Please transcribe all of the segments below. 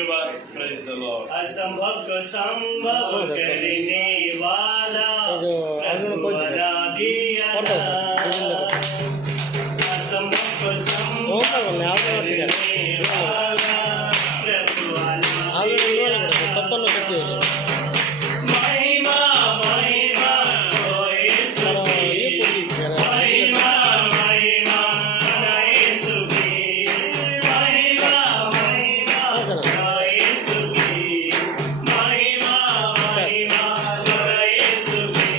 धन्यवाद। Praise the Lord. असंभव को संभव करने वाला प्रभु अनादियाना। असंभव को संभव करने वाला प्रभु अनादियाना। महिमा महिमा हो यीशु की। महिमा महिमा हो यीशु की। महिमा महिमा हो यीशु की। महिमा महिमा हो यीशु की।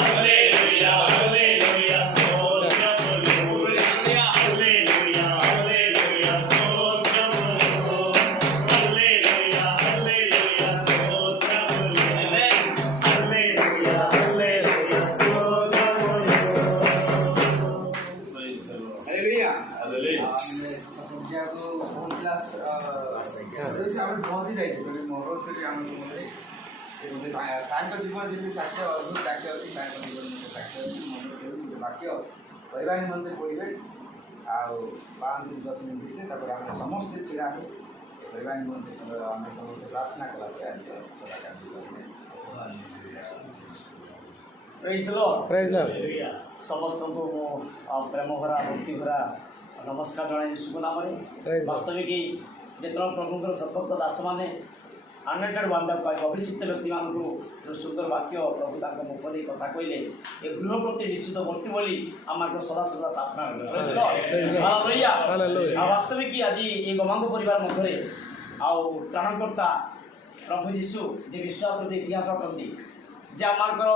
हालेलुया हालेलुया स्तोत्र बोलो। हालेलुया हालेलुया स्तोत्र बोलो। हालेलुया हालेलुया स्तोत्र बोलो। हालेलुया हालेलुया स्तोत्र बोलो। Praise the Lord. Hallelujah. Hallelujah. को फोन क्लास ଆମେ ପହଞ୍ଚି ଯାଇଛୁ ମୋର ଆମେ ସେ ସାଙ୍କ ଜୀବନ ଯେମିତି ସାକ୍ଷ୍ୟ ଅଦ୍ଭୁତ ସାକ୍ଷ୍ୟ ଅଛି ତାଙ୍କ ଜୀବନ ସାକ୍ଷ୍ୟ ଅଛି ମନରେ ଗୋଟେ ବାକ୍ୟ କହିବା ନିମନ୍ତେ ପଡ଼ିବେ ଆଉ 5-10 ମିନିଟ୍ ଭିତରେ ତାପରେ ଆମେ ସମସ୍ତେ ଛିଡ଼ା ହେଇ କହିବା ନିମନ୍ତେ ଆମେ ସମସ୍ତେ ପ୍ରାର୍ଥନା କଲା ପରେ ଆଜି ସଦା କାର୍ଯ୍ୟ କରିବେ। ପ୍ରେଜ୍ ଦ ଲର୍ଡ। ପ୍ରେଜ୍ ଦ ଲର୍ଡ। ହାଲେଲୁୟା। ସମସ୍ତଙ୍କୁ ମୁଁ ପ୍ରେମ ଭରା ଭକ୍ତି ଭରା ନମସ୍କାର ଜଣାଇବି ଶୁଭ ନାମରେ। ପ୍ରେଜ୍ ଦ ଲର୍ଡ। ବାସ୍ତବିକ ଯେତେବେଳେ ପ୍ରଭୁଙ୍କର ସତର୍କ ଦାସମାନେ ଅନଏଣ୍ଟେଡ୍ ୱାନ୍ ପାଇ ଅଭିଷିକ୍ତ ବ୍ୟକ୍ତିମାନଙ୍କୁ ଯେଉଁ ସୁନ୍ଦର ବାକ୍ୟ ପ୍ରଭୁ ତାଙ୍କ ମୁଖ ଦେଇ କଥା କହିଲେ ଏ ଗୃହ ପ୍ରତି ନିଶ୍ଚିତ ବର୍ତ୍ତି ବୋଲି ଆମର ସଦାସଦା ପ୍ରାର୍ଥନା ହାଲେଲୁୟା। ଆଉ ବାସ୍ତବିକ ଆଜି ଏ ଗମାଙ୍ଗ ପରିବାର ମଧ୍ୟରେ ଆଉ ତ୍ରାଣକର୍ତ୍ତା ପ୍ରଭୁ ଯୀଶୁ ଯେ ବିଶ୍ୱାସର ଯେ ଇତିହାସ ଅଟନ୍ତି ଯେ ଆମଙ୍କର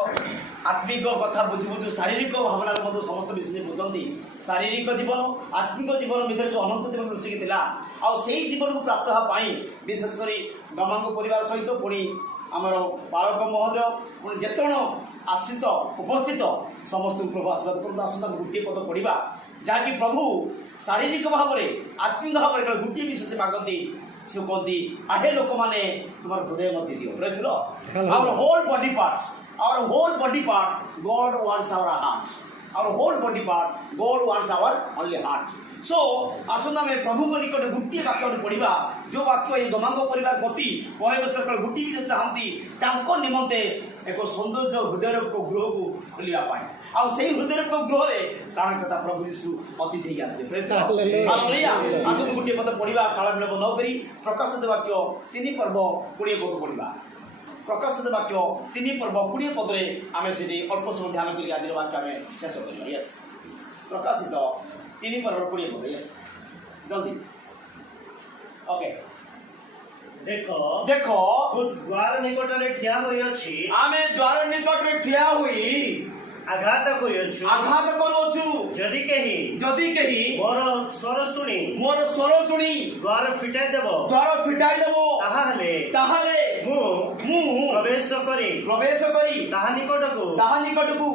ଆତ୍ମିକ କଥା ବୁଝୁ ବୁଝୁ ଶାରୀରିକ ଭାବନାରେ ମଧ୍ୟ ସମସ୍ତ ବିଷୟ ବୁଝନ୍ତି ଶାରୀରିକ ଜୀବନ ଆତ୍ମିକ ଜୀବନ ଭିତରେ ଯେଉଁ ଅନନ୍ତ ଜୀବନ ଲୁଚିକି ଥିଲା ଆଉ ସେଇ ଜୀବନକୁ ପ୍ରାପ୍ତ ହେବା ପାଇଁ ବିଶେଷ କରି ଗମାଙ୍ଗ ପରିବାର ସହିତ ପୁଣି ଆମର ବାଳକ ମହୋଦୟ ପୁଣି ଯେତେଜଣ ଆଶ୍ରିତ ଉପସ୍ଥିତ ସମସ୍ତଙ୍କୁ ପ୍ରଭୁ ଆଶୀର୍ବାଦ କରନ୍ତୁ। ଆସନ୍ତୁ ଆମେ ଗୋଟିଏ ପଦ ପଢ଼ିବା ଯାହାକି ପ୍ରଭୁ ଶାରୀରିକ ଭାବରେ ଆତ୍ମିକ ଭାବରେ ଗୋଟିଏ ବିଷୟ ସେ ମାଗନ୍ତି ସେ କୁହନ୍ତି ଆହେ ଲୋକମାନେ ତୁମର ହୃଦୟ ମଧ୍ୟ ଦିଅ। ପ୍ରେଜ୍ ଦ Lord. Our whole body part God wants our heart. Our whole body part God wants our only heart. So ଆସନ୍ତୁ ଆମେ ପ୍ରଭୁଙ୍କ ନିକଟରେ ଗୋଟିଏ ବାକ୍ୟ ପଢ଼ିବା ଯେଉଁ ବାକ୍ୟ ଏହି ଗମାଙ୍ଗ ପରିବାର ପ୍ରତି ପରମେଶ୍ୱର ଗୋଟିଏ ବିଷୟ ଚାହାନ୍ତି ତାଙ୍କ ନିମନ୍ତେ ଏକ ସୌନ୍ଦର୍ଯ୍ୟ ହୃଦୟର ଗୃହକୁ ଖୋଲିବା ପାଇଁ ଆଉ ସେଇ ହୃଦୟର ଗୃହରେ ତ୍ରାଣକର୍ତ୍ତା ପ୍ରଭୁ ଯୀଶୁ ଅତିଥି ହେଇକି ଆସିଲେ। ପ୍ରେଜ୍ ଦ ଲର୍ଡ। ହାଲେଲୁୟା। ଆସନ୍ତୁ ଗୋଟିଏ ପଦ ପଢ଼ିବା କାଳ ବିଳମ୍ବ ନ କରି ପ୍ରକାଶିତ ବାକ୍ୟ 3 ପର୍ବ 20 ପଦ ପଢ଼ିବା। ପ୍ରକାଶିତ ବାକ୍ୟ 3 ପର୍ବ 20 ପଦରେ ଆମେ ସେଠି ଅଳ୍ପ ସମୟ ଧ୍ୟାନ କରି ଆଜିର ବାକ୍ୟ ଆମେ ଶେଷ କରିବା। ୟେସ୍ ପ୍ରକାଶିତ 3 ପର୍ବ 20 ପଦ। ୟେସ୍ ଜଲ୍ଦି ଓକେ। ଦେଖ ଦେଖ ମୁଁ ଦ୍ୱାର ନିକଟରେ ଠିଆ ହୋଇଅଛି। ଆମେ ଦ୍ୱାର ନିକଟରେ ଠିଆ ହୋଇ ଆଘାତ କରିଅଛୁ। ଆଘାତ କରୁଅଛୁ। ଯଦି କେହି ମୋର ସ୍ୱର ଶୁଣି ଦ୍ୱାର ଫିଟାଇ ଦେବ ତାହାହେଲେ ମୁଁ ପ୍ରବେଶ କରି ତାହା ନିକଟକୁ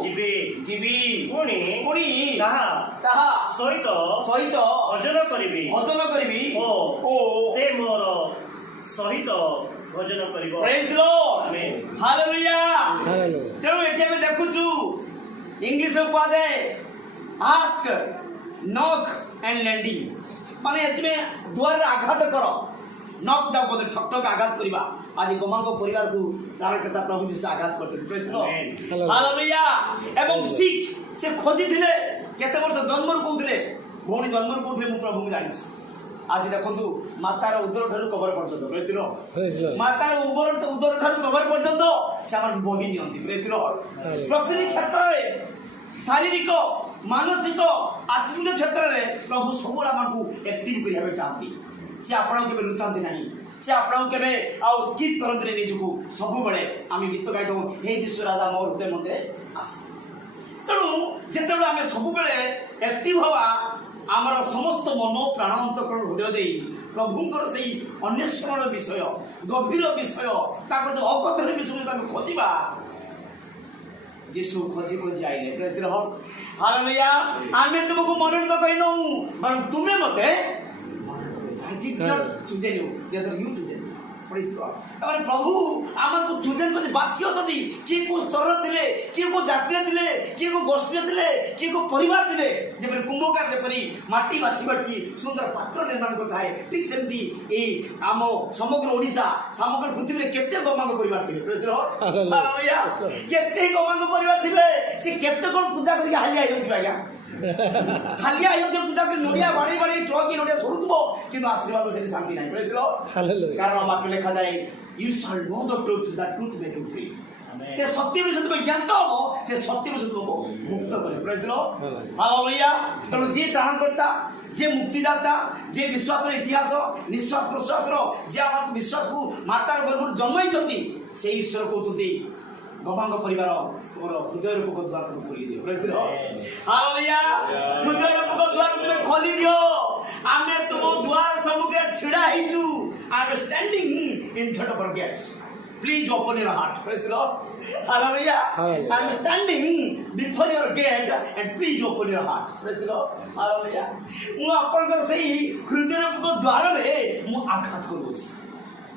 ଯିବି ପୁଣି ତାହା ସହିତ ଭୋଜନ କରିବି ଓ ସେ ମୋର ସହିତ ଭୋଜନ କରିବ। ପ୍ରେଜ୍ ଦ ଲର୍ଡ। ଆମେନ୍। ହାଲେଲୁୟା। ହାଲେଲୁୟା। ତେଣୁ ଏଠି ଆମେ ଦେଖୁଛୁ ଇଂଲିଶରେ କୁହାଯାଏ ଆସ୍କ ନକ୍ ଆଣ୍ଡ ଲ୍ୟାଣ୍ଡିଂ ମାନେ ଏଥିରେ ଦୁଆରରେ ଆଘାତ କର ନକ୍ ଯାଉ ବୋଧେ ଠକ୍ ଠକ୍ ଆଘାତ କରିବା। ଆଜି ଗୋମାଙ୍କ ପରିବାରକୁ ତ୍ରାଣକର୍ତ୍ତା ପ୍ରଭୁ ଯୀଶୁ ଆଘାତ କରିଛନ୍ତି। ପ୍ରେଜ୍ ଦ ଲର୍ଡ। ହାଲେଲୁୟା। ହାଲେଲୁୟା। ଏବଂ ଶିଖ ସେ ଖୋଜିଥିଲେ କେତେ ବର୍ଷ ଜନ୍ମରୁ କହୁଥିଲେ ଭଉଣୀ ଜନ୍ମରୁ କହୁଥିଲେ ମୁଁ ପ୍ରଭୁଙ୍କୁ ଜାଣିଛି। ଆଜି ଦେଖନ୍ତୁ ମାତାର ଉଦର ଠାରୁ କବର ପର୍ଯ୍ୟନ୍ତ। ପ୍ରେଜ୍ ଦ ଲର୍ଡ। ପ୍ରେଜ୍ ଦ ଲର୍ଡ। ମାତାର ଉଦର ଠାରୁ କବର ପର୍ଯ୍ୟନ୍ତ ସେମାନେ ବହି ନିଅନ୍ତି। ପ୍ରେଜ୍ ଦ ଲର୍ଡ। ପ୍ରତିଟି କ୍ଷେତ୍ରରେ ଶାରୀରିକ ମାନସିକ ଆତ୍ମିକ କ୍ଷେତ୍ରରେ ପ୍ରଭୁ ସବୁବେଳେ ଆମକୁ ଆକ୍ଟିଭ୍ କରିବା ପାଇଁ ଚାହାନ୍ତି। ସେ ଆପଣଙ୍କୁ କେବେ ଲୁଚାନ୍ତି ନାହିଁ। ସେ ଆପଣଙ୍କୁ କେବେ ଆଉ ସ୍କିପ୍ କରନ୍ତିନି ନିଜକୁ। ସବୁବେଳେ ଆମେ ଗୀତ ଗାଇଥାଉ ହେ ଯୀଶୁ ରାଜା ମୋ ହୃଦୟ ମଧ୍ୟରେ ଆସେ। ତେଣୁ ଯେତେବେଳେ ଆମେ ସବୁବେଳେ ଆକ୍ଟିଭ୍ ହେବା ଆମର ସମସ୍ତ ମନ ପ୍ରାଣ ଅନ୍ତଃକରଣ ହୃଦୟ ଦେଇ ପ୍ରଭୁଙ୍କର ସେଇ ଅନ୍ୱେଷଣର ବିଷୟ ଗଭୀର ବିଷୟ ତାଙ୍କର ଯେଉଁ ଅକଥନ ବିଷୟ ଆମେ ଖୋଜିବା ଯୀଶୁ ଖୋଜି ଆଇଲେ। ପ୍ରେଜ୍ ଦ ଲର୍ଡ। ହାଲେଲୁୟା। ଆମେ ତୁମକୁ ମନୋନୀତ କରିନୁ ବରଂ ତୁମେ ମୋତେ ଚୁଜେନ୍ ୟୁ। ତାପରେ ପ୍ରଭୁ ଆମକୁ ଚୁଜେନ୍ କରି ବାଛିଛନ୍ତି କିଏ କୋଉ ସ୍ତରରେ ଥିଲେ, କିଏ କୋଉ ଜାତିରେ ଥିଲେ, କିଏ କୋଉ ଗୋଷ୍ଠୀରେ ଥିଲେ, କିଏ କୋଉ ପରିବାର ଥିଲେ। ଯେପରି କୁମ୍ଭକାର ଯେପରି ମାଟି ବାଛି ବାଛି ସୁନ୍ଦର ପାତ୍ର ନିର୍ମାଣ କରିଥାଏ, ଠିକ୍ ସେମିତି ଏଇ ଆମ ସମଗ୍ର ଓଡ଼ିଶା ସମଗ୍ର ପୃଥିବୀରେ କେତେ ଗମାଙ୍ଗ ପରିବାର ଥିଲେ। କେତେ ଗମାଙ୍ଗ ପରିବାର ଥିଲେ, ସେ କେତେ କଣ ପୂଜା କରିକି ହାଲିଆ ହେଇଯାଉଥିବେ ଆଜ୍ଞା। ହାଲିଆ ହେଇଯାଉଥିବ ପୂଜା କରି ନଡ଼ିଆ ବାড়ি ବାড়ি ଟ୍ରକି ନଡ଼ିଆ ସରୁଥିବ, କିନ୍ତୁ ଆଶୀର୍ବାଦ ସେଠି ଶାନ୍ତି ନାହିଁ। କାରଣ ବାକ୍ୟ ଲେଖାଯାଏ you shall know the truth, the truth make you free। ସେ ସତ୍ୟ ବିଷୟ ତୁମେ ଜ୍ଞାତ ହବ, ସେ ସତ୍ୟ ବିଷୟ ତୁମକୁ ମୁକ୍ତ କରିବ। ହାଲେଲୁୟା। ତେଣୁ ଯିଏ ତ୍ରାଣକର୍ତ୍ତା, ଯିଏ ମୁକ୍ତିଦାତା, ଯିଏ ବିଶ୍ୱାସର ଇତିହାସ ନିଶ୍ୱାସ ପ୍ରଶ୍ୱାସର ଯିଏ ଆମ ବିଶ୍ୱାସକୁ ମାତାର ଗର୍ଭରୁ ଜନ୍ମାଇଛନ୍ତି, ସେଇ ଈଶ୍ୱର କହୁଛନ୍ତି ଗମାଙ୍ଗ ପରିବାର ମୋର ହୃଦୟ ରୂପକ ଦ୍ୱାର ତୁମେ ଖୋଲି ଦିଅ। ହାଲେଲୁୟା। ହୃଦୟ ରୂପକ ଦ୍ୱାର ତୁମେ ଖୋଲି ଦିଅ। ଆମେ ତୁମ ଦ୍ୱାର ସମ୍ମୁଖରେ ଛିଡ଼ା ହେଇଛୁ। I am standing in front of our gates. Please open your heart. Praise the Lord. Hallelujah. I am standing before your gate and please open your heart. Praise the Lord. Hallelujah. ମୁଁ ଆପଣଙ୍କର ସେଇ ହୃଦୟ ରୂପକ ଦ୍ୱାରରେ ମୁଁ ଆଘାତ କରୁଅଛି।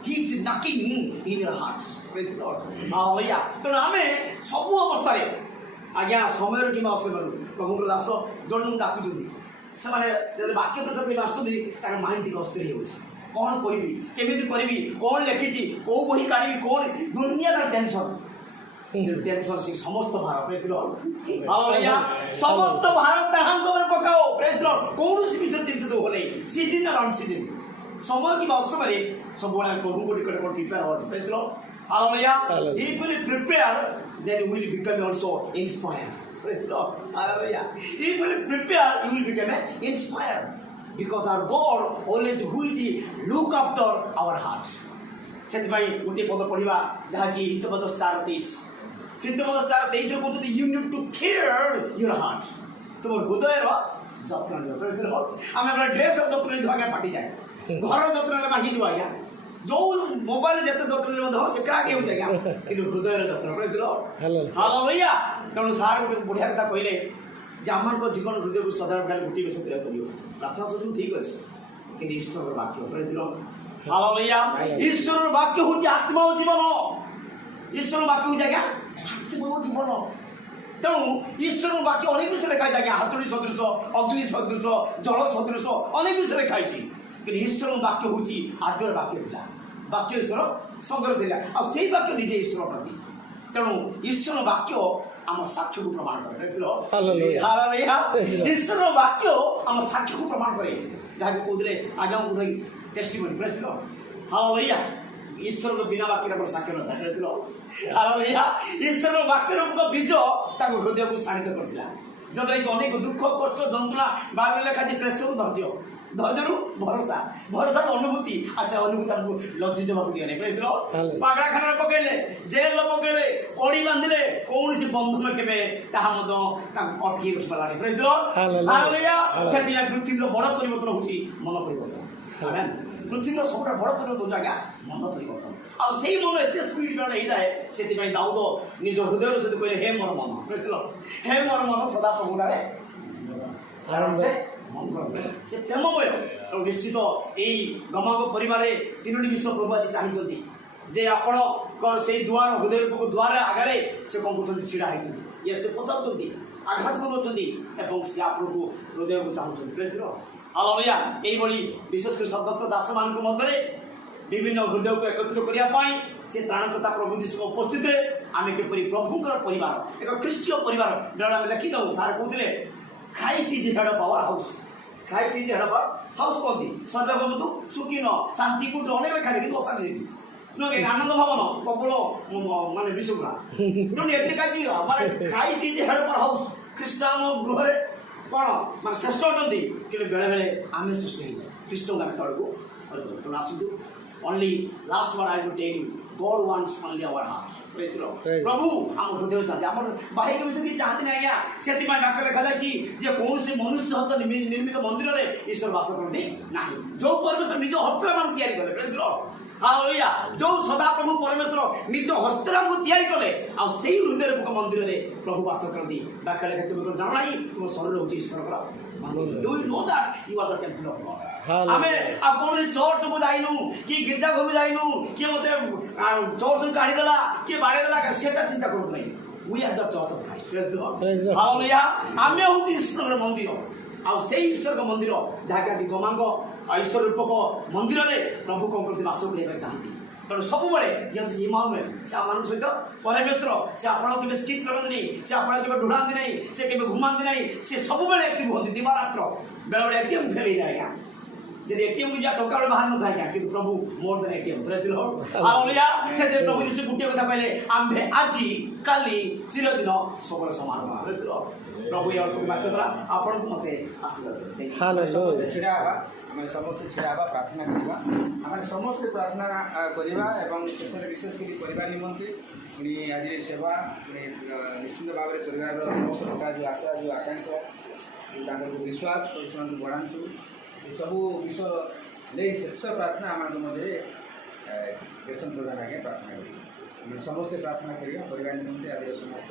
He is knocking in your hearts. Praise the Lord. Hallelujah. ତେଣୁ ଆମେ ସବୁ ଅବସ୍ଥାରେ ଆଜ୍ଞା ସମୟରେ କିମ୍ବା ଅସମୟରେ ପ୍ରଭୁଙ୍କର ଦାସ ଜଣଙ୍କୁ ଡାକୁଛନ୍ତି। ସେମାନେ ଯଦି ବାକ୍ୟ ପ୍ରଚାର ପାଇଁ ଆସୁଛନ୍ତି, ତାର ମାଇଣ୍ଡ ଟିକେ ଅସ୍ଥିର ହେଇଯାଉଛି। କ'ଣ କରିବି, କେମିତି କରିବି, କ'ଣ ଲେଖିଛି, କୋଉ ବହି କାଢ଼ିବି, କ'ଣ ଦୁନିଆ ତାର ଟେନସନ୍। ଟେନସନ୍ ସେ ସମସ୍ତ ଭାର ସମସ୍ତ ଭାର ତାହାଙ୍କ ଉପରେ ପକାଅ। କୌଣସି ବିଷୟରେ ଚିନ୍ତିତ ହୁଅ ନାହିଁ। ସିଜିନ୍ ଆର୍ ଅନସିଜିନ୍, ସମୟ କିମ୍ବା ଅସମୟରେ ସବୁବେଳେ ପ୍ରଭୁଙ୍କ ନିକଟରେ କ'ଣ ପ୍ରିପେୟାର ହବ। Hallelujah. If you will prepare, then you will become also inspired. Praise the Lord. Hallelujah. If you will prepare, you will become inspired. Because our God always who is look after our heart. ସେଥିପାଇଁ ଗୋଟିଏ ପଦ ପଢ଼ିବା ଯାହାକି ହିତପଦ 4:23। ହିତପଦ 4:23 କହୁଛନ୍ତି you need to care your heart। ତୁମ ହୃଦୟର ଯତ୍ନ ନିଅ। ଆମେ ଡ୍ରେସ୍ର ଯତ୍ନ ନେଇଥିବା ଆଜ୍ଞା ଫାଟିଯାଏ, ଘର ଯତ୍ନ ନେଲେ ଭାଙ୍ଗିଯିବ ଆଜ୍ଞା, ଯୋଉ ମୋବାଇଲ ଯେତେ ଯତ୍ନ ନେଲେ ମଧ୍ୟ ସେ କ୍ରାକ୍ ହେଉଛି ଆଜ୍ଞା, କିନ୍ତୁ ହୃଦୟର ଯତ୍ନ। ହାଲେଲୁୟା। ତେଣୁ ସାର୍ ଗୋଟେ ବଢ଼ିଆ କଥା କହିଲେ ଯେ ଆମମାନଙ୍କ ଜୀବନ ହୃଦୟକୁ ସଦାବେଳେ ଗୋଟିଏ ବିଷୟ କରିବାକୁ ପଡ଼ିବ। ପ୍ରାର୍ଥନା ସବୁ ଠିକ୍ ଅଛି, କିନ୍ତୁ ଈଶ୍ୱରର ବାକ୍ୟ। ହାଲେଲୁୟା। ଈଶ୍ୱରର ବାକ୍ୟ ହେଉଛି ଆତ୍ମା ଓ ଜୀବନ। ଈଶ୍ୱରର ବାକ୍ୟ ହେଉଛି ଆଜ୍ଞା ଆତ୍ମା ଓ ଜୀବନ। ତେଣୁ ଈଶ୍ୱରର ବାକ୍ୟ ଅନେକ ବିଷୟ ଲେଖା ହେଇଛି ଆଜ୍ଞା, ହାତୁଡ଼ି ସଦୃଶ, ଅଗ୍ନି ସଦୃଶ, ଜଳ ସଦୃଶ, ଅନେକ ବିଷୟ ଲେଖା ହେଇଛି। କିନ୍ତୁ ଈଶ୍ୱରର ବାକ୍ୟ ହେଉଛି ଆଦ୍ୟର ବାକ୍ୟ ଥିଲା, ବାକ୍ୟ ଈଶ୍ୱର ସଙ୍ଗରେ ଥିଲା, ଆଉ ସେଇ ବାକ୍ୟ ନିଜେ ଈଶ୍ୱର ଅଟନ୍ତି। ତେଣୁ ଈଶ୍ୱର ବାକ୍ୟ ଆମ ସାକ୍ଷ୍ୟକୁ ପ୍ରମାଣ କରେ। ଈଶ୍ୱର ବାକ୍ୟ ଆମ ସାକ୍ଷ୍ୟକୁ ପ୍ରମାଣ କରେ, ଯାହାକୁ କହୁଥିଲେ ଆଜ୍ଞା ଟେଷ୍ଟିମୋନି। ହାଲେଲୁୟା। ଈଶ୍ୱରର ବିନା ବାକ୍ୟରେ ଆମର ସାକ୍ଷ୍ୟ ନଥାଏ। ହାଲେଲୁୟା। ଈଶ୍ୱରର ବାକ୍ୟର ବୀଜ ତାଙ୍କ ହୃଦୟକୁ ଶାଣିତ କରିଥିଲା, ଯଦ୍ୱାରା କି ଅନେକ ଦୁଃଖ କଷ୍ଟ ଯନ୍ତ୍ରଣା ବାଇବେଲରେ ଲେଖା ଅଛି ପ୍ରେସରରୁ ଧୈର୍ଯ୍ୟ, ଧୈର୍ଯ୍ୟରୁ ଭରସା, ଭରସାର ଅନୁଭୂତି, ଆଉ ସେ ଅନୁଭୂତି ଆମକୁ ଲଜ୍ଜିତ ହେବାକୁ ଦିଏ ନାହିଁ। ପାଗଳାଖାନାରେ ପକେଇଲେ, ଜେଲରେ ପକେଇଲେ, କଡ଼ି ବାନ୍ଧିଲେ, କୌଣସି ବନ୍ଧନ କେବେ ତାହା ମଧ୍ୟ ତାଙ୍କୁ ଅଟକି ରଖିପାରିଲାନି। ସେଥିପାଇଁ ପୃଥିବୀର ବଡ଼ ପରିବର୍ତ୍ତନ ହେଉଛି ମନ ପରିବର୍ତ୍ତନ। ପୃଥିବୀର ସବୁଠାରୁ ବଡ଼ ପରିବର୍ତ୍ତନ ହେଉଛି ଆଜ୍ଞା ମନ ପରିବର୍ତ୍ତନ। ଆଉ ସେଇ ମନ ଏତେ ସ୍ପିଡ୍ ବେଳ ହେଇଯାଏ, ସେଥିପାଇଁ ଦାଉଦ ନିଜ ହୃଦୟର ସହିତ କହିଲେ ହେ ମୋର ମନ, ହେ ମୋର ମନ ସଦା ପ୍ରଭୁରେ ସେ ପ୍ରେମମୟ। ତେଣୁ ନିଶ୍ଚିତ ଏଇ ଗମାଙ୍ଗ ପରିବାରରେ ତିନୋଟି ବିଷୟ ପ୍ରଭୁ ଆଜି ଚାହିଁଛନ୍ତି ଯେ ଆପଣଙ୍କର ସେଇ ଦୁଆର ହୃଦୟ ଦୁଆର ଆଗରେ ସେ କ'ଣ କରୁଛନ୍ତି, ଛିଡ଼ା ହେଇଛନ୍ତି। ଇଏ ସେ ପଚାରୁଛନ୍ତି, ଆଘାତ କରୁଅଛନ୍ତି ଏବଂ ସେ ଆପଣଙ୍କୁ ହୃଦୟକୁ ଚାହୁଁଛନ୍ତି। ହାଲେଲୁୟା। ଏଇଭଳି ବିଶେଷ କରି ସଦକ୍ତ ଦାସମାନଙ୍କ ମଧ୍ୟରେ ବିଭିନ୍ନ ହୃଦୟକୁ ଏକତ୍ରିତ କରିବା ପାଇଁ ସେ ତ୍ରାଣକର୍ତ୍ତା ପ୍ରଭୁ ଯୀଶୁଙ୍କ ଉପସ୍ଥିତିରେ ଆମେ କିପରି ପ୍ରଭୁଙ୍କର ପରିବାର, ଏକ ଖ୍ରୀଷ୍ଟୀୟ ପରିବାର ଆମେ ଲେଖିଥାଉ। ସାର୍ କହୁଥିଲେ Christ is the head of our house. Christ is the head of our house କହନ୍ତି। ସର୍ବଭୂତୁ ସୁଖୀନ ଶାନ୍ତି କୁଟ ଅନେକ ଲେଖା କିନ୍ତୁ ଅଶାନ୍ତି ଆନନ୍ଦ ଭବନ ପ୍ରବଳ ମାନେ ବିଶୃଙ୍ଖଳା। ତେଣୁ ଏଠି କାହିଁକି ମାନେ Christ is the head of our house। ଖ୍ରୀଷ୍ଟ ଆମ ଗୃହରେ କ'ଣ ମାନେ ଶ୍ରେଷ୍ଠ ଅଟନ୍ତି, କିନ୍ତୁ ବେଳେବେଳେ ଆମେ ଶ୍ରେଷ୍ଠ ହେଇଯାଏ, ଖ୍ରୀଷ୍ଟଙ୍କୁ ଆମେ ତଳକୁ। ତେଣୁ ଆସନ୍ତୁ, only last one I will tell you, God wants only our heart। ପ୍ରଭୁ ଆମ ହୃଦୟ ଚାହାନ୍ତି, ଆମର ବାହିକ ବିଷୟ କିଛି ଚାହାନ୍ତିନି ଆଜ୍ଞା। ସେଥିପାଇଁ ବାକ୍ୟ ଲେଖାଯାଇଛି ଯେ କୌଣସି ମନୁଷ୍ୟ ହସ୍ତ ନିର୍ମିତ ମନ୍ଦିରରେ ଈଶ୍ୱର ବାସ କରନ୍ତି ନାହିଁ। ଯୋଉ ପରିବେଶ ନିଜ ହସ୍ତରେ ଆମେ ତିଆରି କଲେ, ହାଲେଲୁୟା, ଯୋଉ ସଦାପ୍ରଭୁ ପରମେଶ୍ୱର ନିଜ ହସ୍ତରେ ଆମକୁ ତିଆରି କଲେ, ଆଉ ସେଇ ହୃଦୟରେ ମନ୍ଦିରରେ ପ୍ରଭୁ ବାସ କରନ୍ତି। ବାକ୍ୟ ଲେଖା ତୁମେ ଜାଣ ନାହିଁ, ତୁମ ଶରୀର ହେଉଛି ଈଶ୍ୱରଙ୍କର Do you know that you are the temple of God? Hallelujah. ଆମେ ଆଉ କୌଣସି ଚର୍ଚ୍ଚକୁ ଯାଇନୁ କି ଗିର୍ଜା ଘରକୁ ଯାଇନୁ କିଏ ମତେ ଚର୍ଚ୍ଚରୁ କାଢିଦେଲା କିଏ ବାଡ଼େଇଦେଲା ସେଟା ଚିନ୍ତା କରନ୍ତୁ ନାହିଁ। We are the church of Christ. Praise the Lord. Praise the Lord. Hallelujah. ଆମେ ହଉଛି ଈଶ୍ୱରର ମନ୍ଦିର ଆଉ ସେଇ ଈଶ୍ୱରଙ୍କ ମନ୍ଦିର ଯାହାକି ଆଜି ଗମାଙ୍ଗ ଈଶ୍ୱର ରୂପକ ମନ୍ଦିରରେ ପ୍ରଭୁ କଣ କରନ୍ତି ବାସ କରିବା ପାଇଁ ଚାହାନ୍ତି। ତେଣୁ ସବୁବେଳେ ଯେହେତୁ ଇମାନୁଏଲ ସେ ଆମମାନଙ୍କ ସହିତ ପରମେଶ୍ୱର ସେ ଆପଣଙ୍କୁ କେବେ ସ୍କିପ୍ କରନ୍ତିନି ସେ ଆପଣଙ୍କୁ କେବେ ଢୁଢ଼ାନ୍ତି ନାହିଁ ସେ କେବେ ଘୁମାନ୍ତି ନାହିଁ ସେ ସବୁବେଳେ ଆକ୍ଟିଭ୍ ହୁଅନ୍ତି ଦିବାରାତ୍ର ବେଳେବେଳେ ଏଟିଏମ୍ ଫେଲ୍ ହେଇଯାଏ ଆଜ୍ଞା ଯଦି ଏଟିଏମ୍ କୁ ଯିବା ଟଙ୍କା ବେଳେ ବାହାର ନଥାଏ ଆଜ୍ଞା କିନ୍ତୁ ପ୍ରଭୁ ମୋର୍ ଦେନ୍ ଏଟିଏମ୍ ପ୍ରେଜ୍ ଦି ଲର୍ଡ ହାଲେଲୁୟା ସେଥିପାଇଁ ପ୍ରଭୁ ଯୀଶୁ ଗୋଟିଏ କଥା କହିଲେ ଆମ୍ଭେ ଆଜି କାଲି ଚିରଦିନ ସବୁବେଳେ ସମାନ ପ୍ରେଜ୍ ଦି ଲର୍ଡ ପ୍ରଭୁ ଏ ଅଳ୍ପ ବାକ୍ୟ ଦ୍ୱାରା ଆପଣଙ୍କୁ ମୋତେ ଆଶୀର୍ବାଦ ଦେବେ। Hallelujah. ଛିଡ଼ା ହେବା ଆମେ ସମସ୍ତେ ଛିଡ଼ା ହେବା ପ୍ରାର୍ଥନା କରିବା ଆମେ ସମସ୍ତେ ପ୍ରାର୍ଥନା କରିବା ଏବଂ ଶେଷରେ ବିଶେଷ କରି ପରିବାର ନିମନ୍ତେ ପୁଣି ଆଜି ସେବା ନିଶ୍ଚିତ ଭାବରେ ପରିବାରର ସମସ୍ତ ପ୍ରକାର ଯେଉଁ ଆଶା ଯେଉଁ ଆକାଂକ୍ଷା ତାଙ୍କର ଯେଉଁ ବିଶ୍ୱାସ ପରିଶ୍ରମକୁ ବଢ଼ାନ୍ତୁ ଏସବୁ ବିଷୟ ନେଇ ଶେଷ ପ୍ରାର୍ଥନା ଆମମାନଙ୍କ ମଧ୍ୟରେ ଦେଶ ପ୍ରଧାନ ଆଜ୍ଞା ପ୍ରାର୍ଥନା କରିବା ଆମେ ସମସ୍ତେ ପ୍ରାର୍ଥନା କରିବା ପରିବାର ନିମନ୍ତେ ଆଜିର ସମସ୍ତ